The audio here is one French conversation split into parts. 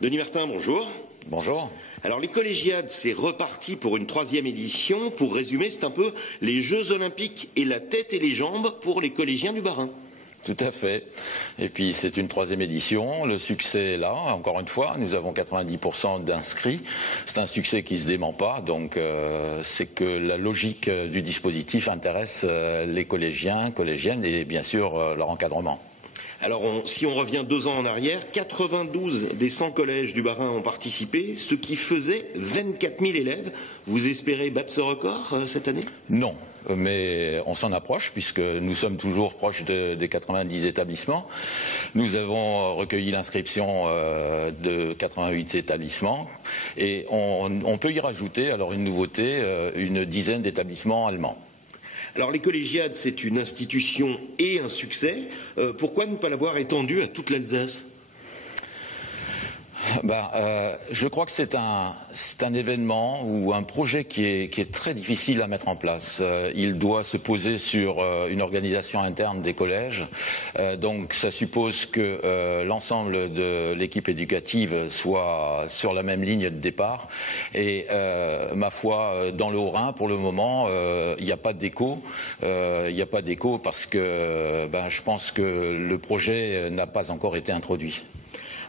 Denis Martin, bonjour. Bonjour. Alors les collégiades, c'est reparti pour une 3e édition. Pour résumer, c'est un peu les Jeux Olympiques et la tête et les jambes pour les collégiens du Bas-Rhin. Tout à fait. Et puis c'est une 3e édition. Le succès est là. Encore une fois, nous avons 90% d'inscrits. C'est un succès qui se dément pas. Donc c'est que la logique du dispositif intéresse les collégiens, collégiennes et bien sûr leur encadrement. Alors, si on revient 2 ans en arrière, 92 des 100 collèges du Bas-Rhin ont participé, ce qui faisait 24 000 élèves. Vous espérez battre ce record cette année? Non, mais on s'en approche puisque nous sommes toujours proches des 90 établissements. Nous avons recueilli l'inscription de 88 établissements et on peut y rajouter, alors une nouveauté, une dizaine d'établissements allemands. Alors les collégiades, c'est une institution et un succès. Pourquoi ne pas l'avoir étendue à toute l'Alsace ? Je crois que c'est un événement ou un projet qui est très difficile à mettre en place. Il doit se poser sur une organisation interne des collèges. Donc ça suppose que l'ensemble de l'équipe éducative soit sur la même ligne de départ. Et ma foi, dans le Haut-Rhin, pour le moment, il n'y a pas d'écho. Il n'y a pas d'écho parce que je pense que le projet n'a pas encore été introduit.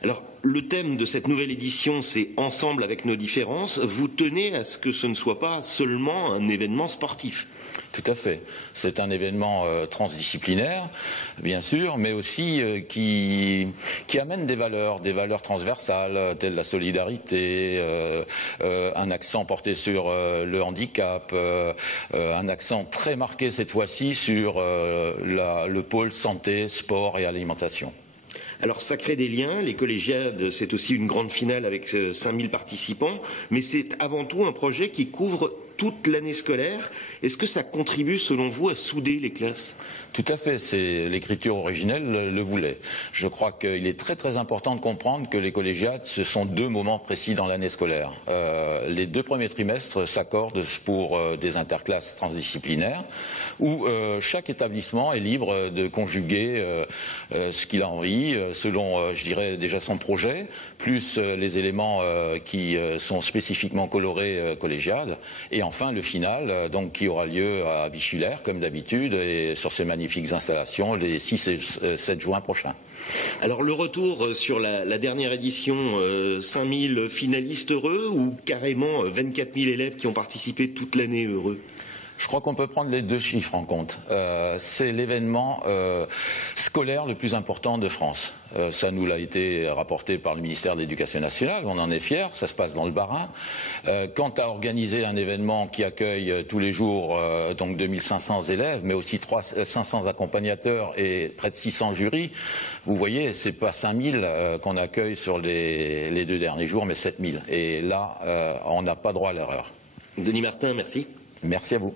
Alors, le thème de cette nouvelle édition, c'est « Ensemble avec nos différences ». Vous tenez à ce que ce ne soit pas seulement un événement sportif. Tout à fait. C'est un événement transdisciplinaire, bien sûr, mais aussi qui amène des valeurs transversales, telles la solidarité, un accent porté sur le handicap, un accent très marqué cette fois-ci sur le pôle santé, sport et alimentation. Alors ça crée des liens, les collégiades c'est aussi une grande finale avec 5000 participants, mais c'est avant tout un projet qui couvre toute l'année scolaire. Est-ce que ça contribue selon vous à souder les classes ? Tout à fait, c'est l'écriture originelle le voulait. Je crois qu'il est très très important de comprendre que les collégiades, ce sont 2 moments précis dans l'année scolaire. Les 2 premiers trimestres s'accordent pour des interclasses transdisciplinaires où chaque établissement est libre de conjuguer ce qu'il a envie selon, je dirais, déjà son projet, plus les éléments qui sont spécifiquement colorés collégiades. Et enfin, le final, donc, qui aura lieu à Bichulaire, comme d'habitude, et sur ces magnifiques installations, les 6 et 7 juin prochains. Alors, le retour sur la dernière édition, 5000 finalistes heureux ou carrément 24 000 élèves qui ont participé toute l'année heureux ? Je crois qu'on peut prendre les 2 chiffres en compte. C'est l'événement scolaire le plus important de France. Ça nous l'a été rapporté par le ministère de l'Éducation nationale, on en est fiers, ça se passe dans le Bas-Rhin. Quant à organiser un événement qui accueille tous les jours donc 2500 élèves, mais aussi 500 accompagnateurs et près de 600 jurys, vous voyez, c'est pas 5000 qu'on accueille sur les 2 derniers jours, mais 7000. Et là, on n'a pas droit à l'erreur. Denis Martin, merci. Merci à vous.